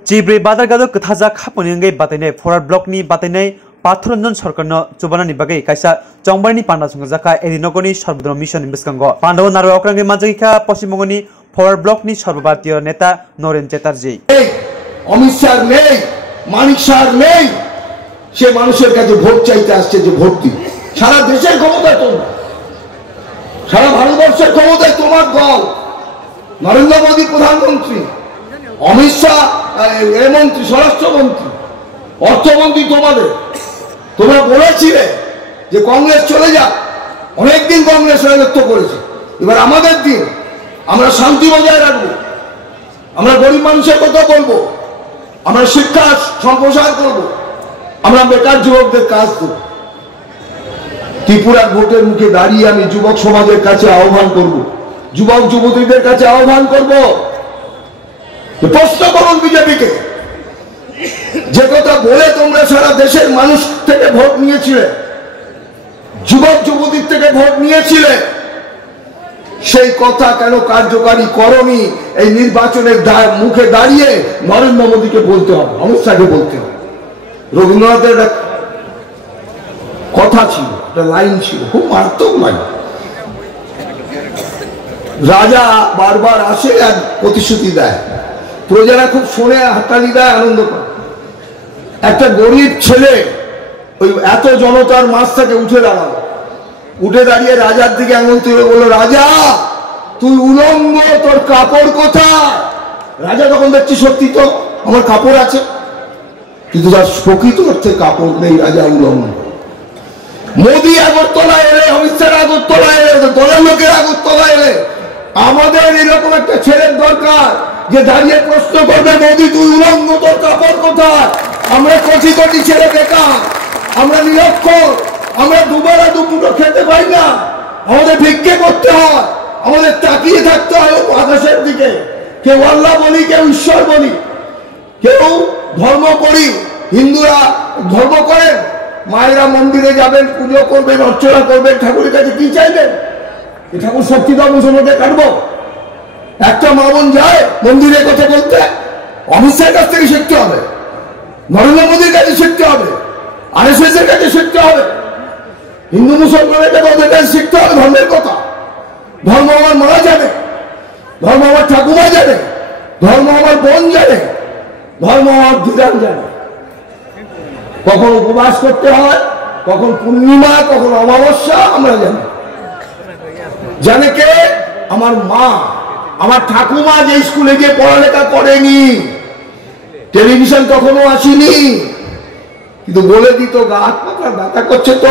चिब्रे बादारगादो कथाजा खापनिंगै बाताइनाय forward ब्लकनि बाताइनाय पाथररन्जन सरकारनो चुबानानि बागै काइसा चंबारनि panda संजाखा एदिनगरनि सर्वधर्म mission बिस्कंग Pandav नारवा अक्रांगै मानजागिखा पश्चिम बंगनि forward ब्लकनि सर्वभारतीय नेता नरेन चैटार्जी অমিত স্যার নেই মানিক স্যার নেই সে মানুষের কাছে ভোট চাইতে আসছে যে ভোট দিন সারা দেশের ক্ষমতায় তোমরা সারা ভারতবর্ষের ক্ষমতায় তোমার দল নরেন্দ্র মোদী প্রধানমন্ত্রী অমিত শাহ মন্ত্রী স্বরাষ্ট্রমন্ত্রী অর্থমন্ত্রী তোমাদের তোমরা বলেছিলে যে কংগ্রেস চলে যাক অনেকদিন কংগ্রেস রাজত্ব করেছে এবার আমাদের দিন আমরা শান্তি বজায় রাখবো আমরা গরিব মানুষের কথা বলবো আমরা শিক্ষা সম্প্রসার করব আমরা বেকার যুবকদের কাজ দেব ত্রিপুরার ভোটের মুখে দাঁড়িয়ে আমি যুবক সমাজের কাছে আহ্বান করব যুবক যুবতীদের কাছে আহ্বান করব প্রশ্ন করুন বিজেপিকে যে কথা বলে তোমরা সারা দেশের মানুষ থেকে ভোট নিয়েছিলে যুবক যুবতীর থেকে ভোট নিয়েছিলে সেই কথা কেন কার্যকারী করনি এই নির্বাচনের মুখে দাঁড়িয়ে নরেন্দ্র মোদীকে বলতে হবে অমিত শাহকে বলতে হবে রবীন্দ্রনাথের একটা কথা ছিল একটা লাইন ছিল খুব মারাত্মক লাইন রাজা বারবার আসে আর প্রতিশ্রুতি দেয় প্রজারা খুব শুনে হাততালি দেয় আনন্দ করে একটা গরিব ছেলে ওই এত জনতার মাঝ থেকে উঠে দাঁড়ালো উঠে দাঁড়িয়ে রাজার দিকে আঙুল তুলে বললো রাজা তুই উলঙ্গ তোর কাপড় কোথায় রাজা তখন দেখছি সত্যি তো আমার কাপড় আছে কিন্তু তার প্রকৃত অর্থে কাপড় নেই রাজা উলঙ্গ মোদী আগরতলা এলে অমিত শাহ আগরতলা এলে দলের লোকের আগরতলা এলে আমাদের এরকম একটা ছেলের দরকার যে দাঁড়িয়ে প্রশ্ন করবে মোদী তুই উলঙ্গ তোর কাপড় কোথায় আমরা কোটি কোটি ছেলে বেকার আমরা নিরক্ষর আমরা দুবেলা দুপুরো খেতে পাই না আমাদের ভিক্ষে করতে হয় আমাদের তাকিয়ে থাকতে হয় আকাশের দিকে কেউ আল্লাহ বলি কেউ ঈশ্বর বলি কেউ ধর্ম করি হিন্দুরা ধর্ম করেন মায়েরা মন্দিরে যাবেন পুজো করবেন অর্চনা করবেন ঠাকুরের কাছে কি চাইবেন এই ঠাকুর শক্তি ধর্ম সম্বন্ধে কাটবো একটা মা বোন যায় মন্দিরে কথা বলতে অমিত শাহের কাছ থেকে শিখতে হবে নরেন্দ্র মোদীর কাছে শিখতে হবে RSS এর কাছে শিখতে হবে হিন্দু মুসলমানের কাছে শিখতে হবে ধর্মের কথা ধর্ম আমার মা জানে ধর্ম আমার ঠাকুমা জানে ধর্ম আমার বোন জানে ধর্ম আমার দিদান জানে কখন উপবাস করতে হয় কখন পূর্ণিমা কখন অমাবস্যা আমরা জানি জানে কে আমার মা আমার ঠাকুমা যে স্কুলে গিয়ে পড়ালেখা করেনি টেলিভিশন কখনো আসেনি কিন্তু বলে দিত গা হাত পাতা ব্যথা করছে তো